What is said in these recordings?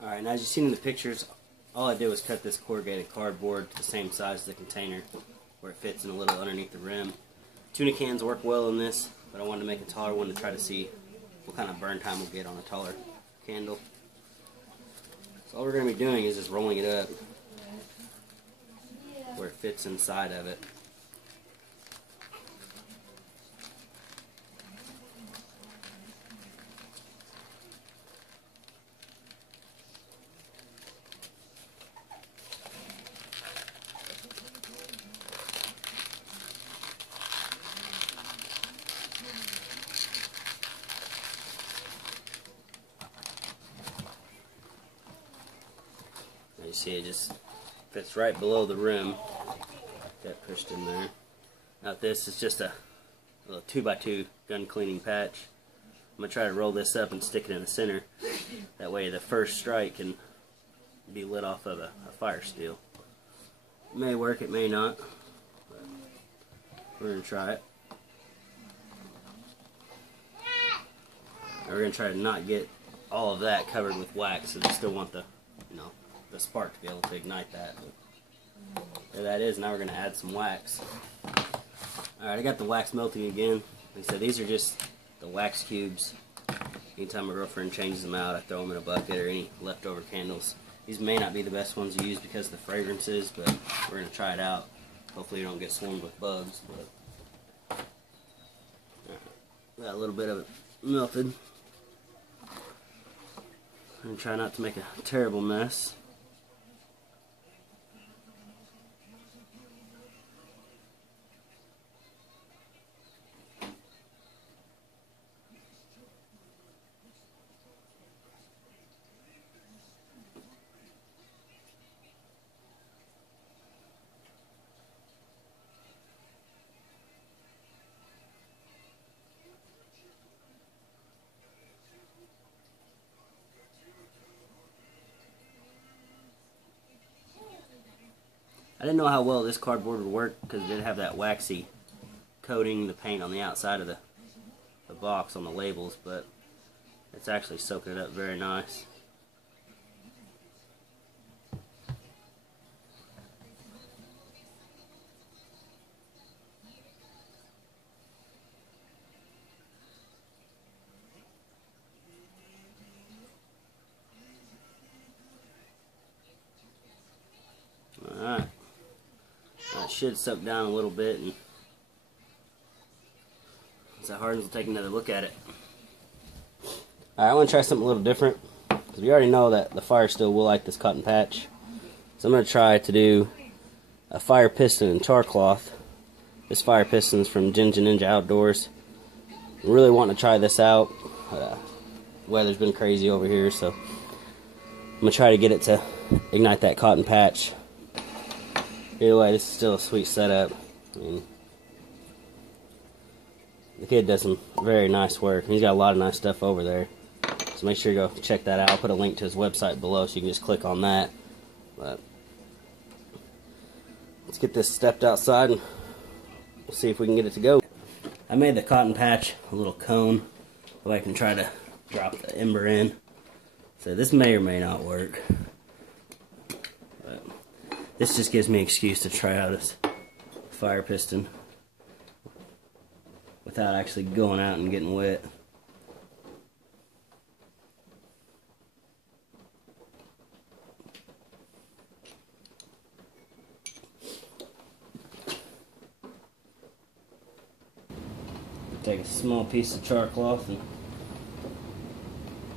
Alright, and as you've seen in the pictures, all I did was cut this corrugated cardboard to the same size as the container where it fits in a little underneath the rim. Tuna cans work well in this, but I wanted to make a taller one to try to see what kind of burn time we'll get on a taller candle. So all we're going to be doing is just rolling it up where it fits inside of it. You see it just fits right below the rim. Got pushed in there. Now this is just a little 2x2 gun cleaning patch. I'm going to try to roll this up and stick it in the center. That way the first strike can be lit off of a fire steel. It may work, it may not. But we're going to try it. Now we're going to try to not get all of that covered with wax, so we still want the the spark to be able to ignite that. But there that is. Now we're going to add some wax. Alright, I got the wax melting again. Like I said, these are just the wax cubes. Anytime my girlfriend changes them out, I throw them in a bucket or any leftover candles. These may not be the best ones to use because of the fragrances, but we're going to try it out. Hopefully you don't get swarmed with bugs. But got a little bit of it melted. I'm going to try not to make a terrible mess. I didn't know how well this cardboard would work because it did have that waxy coating, the paint on the outside of the box on the labels, but it's actually soaking it up very nice. Alright. It should soak down a little bit, and as that hardens, we'll take another look at it. Alright, I want to try something a little different, because we already know that the fire still will like this cotton patch. So I'm going to try to do a fire piston and tar cloth. This fire piston is from Ninja Outdoors. I'm really wanting to try this out. Weather's been crazy over here, so I'm going to try to get it to ignite that cotton patch. Either way, this is still a sweet setup. I mean, the kid does some very nice work. He's got a lot of nice stuff over there. So make sure you go check that out. I'll put a link to his website below so you can just click on that. But let's get this stepped outside and we'll see if we can get it to go. I made the cotton patch a little cone so I can try to drop the ember in. So this may or may not work. But this just gives me an excuse to try out this fire piston without actually going out and getting wet. Take a small piece of char cloth and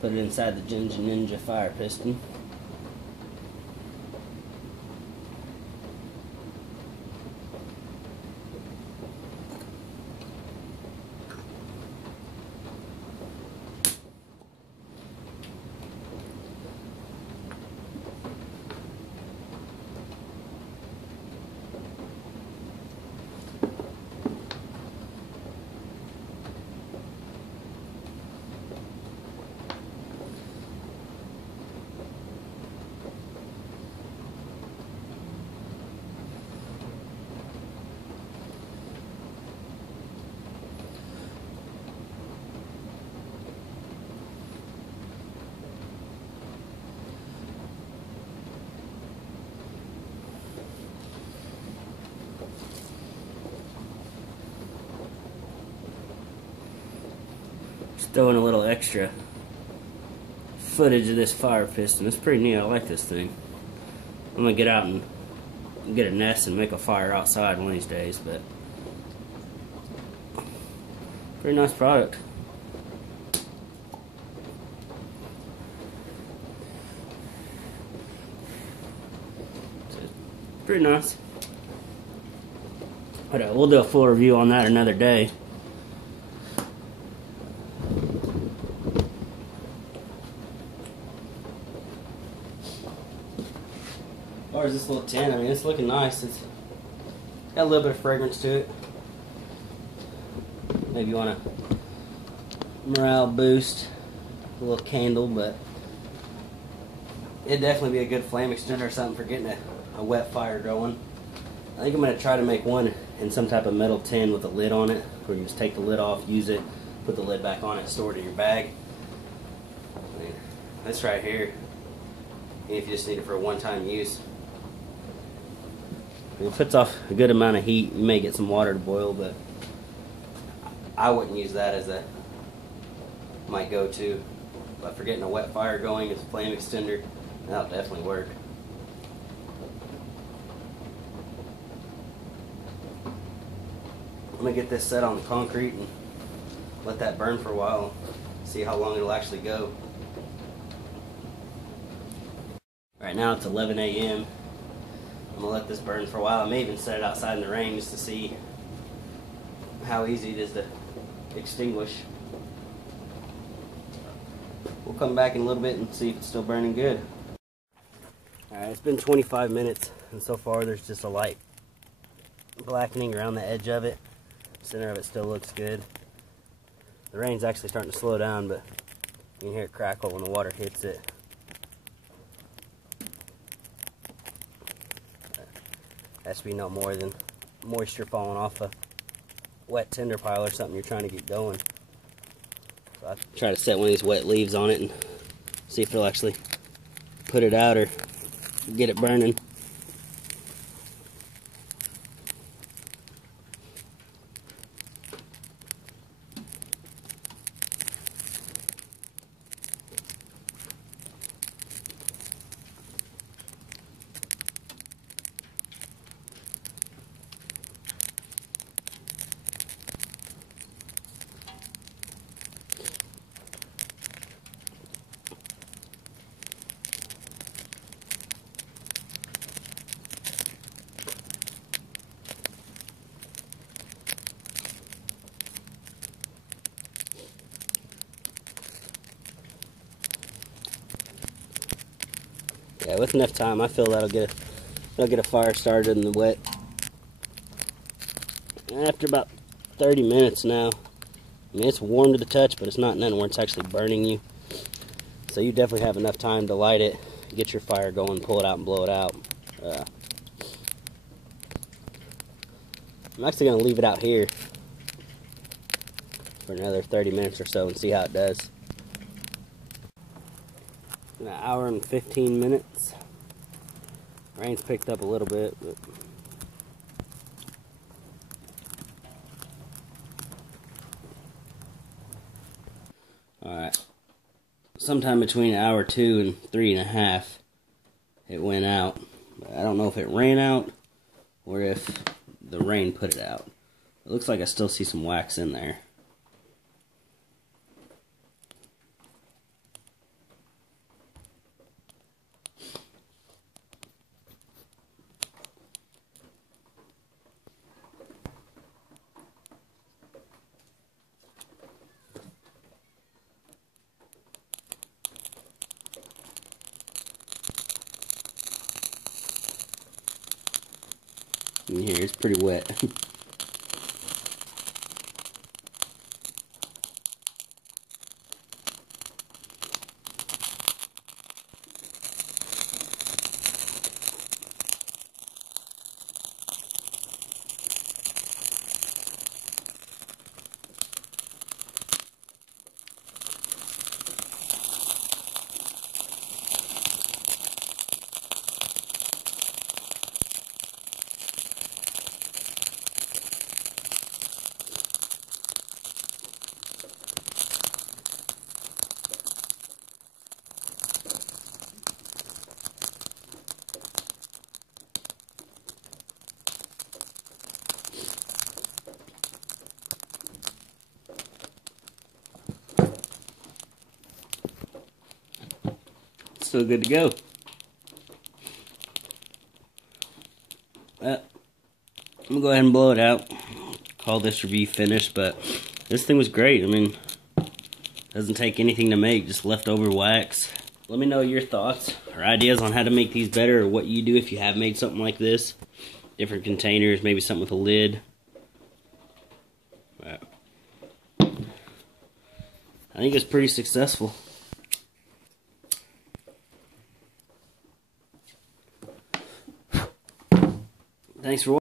put it inside the Ninja fire piston. Throwing a little extra footage of this fire piston. It's pretty neat. I like this thing. I'm gonna get out and get a nest and make a fire outside one of these days, but pretty nice product. Pretty nice. But we'll do a full review on that another day. As far as this little tin, I mean, it's looking nice. It's got a little bit of fragrance to it. Maybe you want a morale boost, a little candle, but it'd definitely be a good flame extender or something for getting a wet fire going. I think I'm going to try to make one in some type of metal tin with a lid on it, where you just take the lid off, use it, put the lid back on it, store it in your bag. I mean, this right here, if you just need it for a one-time use. It puts off a good amount of heat. You may get some water to boil, but I wouldn't use that as my go-to. But for getting a wet fire going as a flame extender, that'll definitely work. I'm going to get this set on the concrete and let that burn for a while, see how long it'll actually go. Right now it's 11 a.m. I'm going to let this burn for a while. I may even set it outside in the rain just to see how easy it is to extinguish. We'll come back in a little bit and see if it's still burning good. Alright, it's been 25 minutes and so far there's just a light blackening around the edge of it. The center of it still looks good. The rain's actually starting to slow down, but you can hear it crackle when the water hits it. That should be no more than moisture falling off a wet tinder pile or something you're trying to get going. So I try to set one of these wet leaves on it and see if it'll actually put it out or get it burning. Yeah, with enough time, I feel that'll get a fire started in the wet. After about 30 minutes now, I mean, it's warm to the touch, but it's not nothing where it's actually burning you. So you definitely have enough time to light it, get your fire going, pull it out and blow it out. I'm actually going to leave it out here for another 30 minutes or so and see how it does. An hour and 15 minutes. Rain's picked up a little bit, but alright. Sometime between an hour 2 and 3.5 it went out. I don't know if it ran out or if the rain put it out. It looks like I still see some wax in there. In here, it's pretty wet. still good to go. I'm gonna go ahead and blow it out. Call this review finished, but this thing was great. I mean, doesn't take anything to make, just leftover wax. Let me know your thoughts or ideas on how to make these better, or what you do if you have made something like this. Different containers, maybe something with a lid. But I think it's pretty successful. Thanks for watching.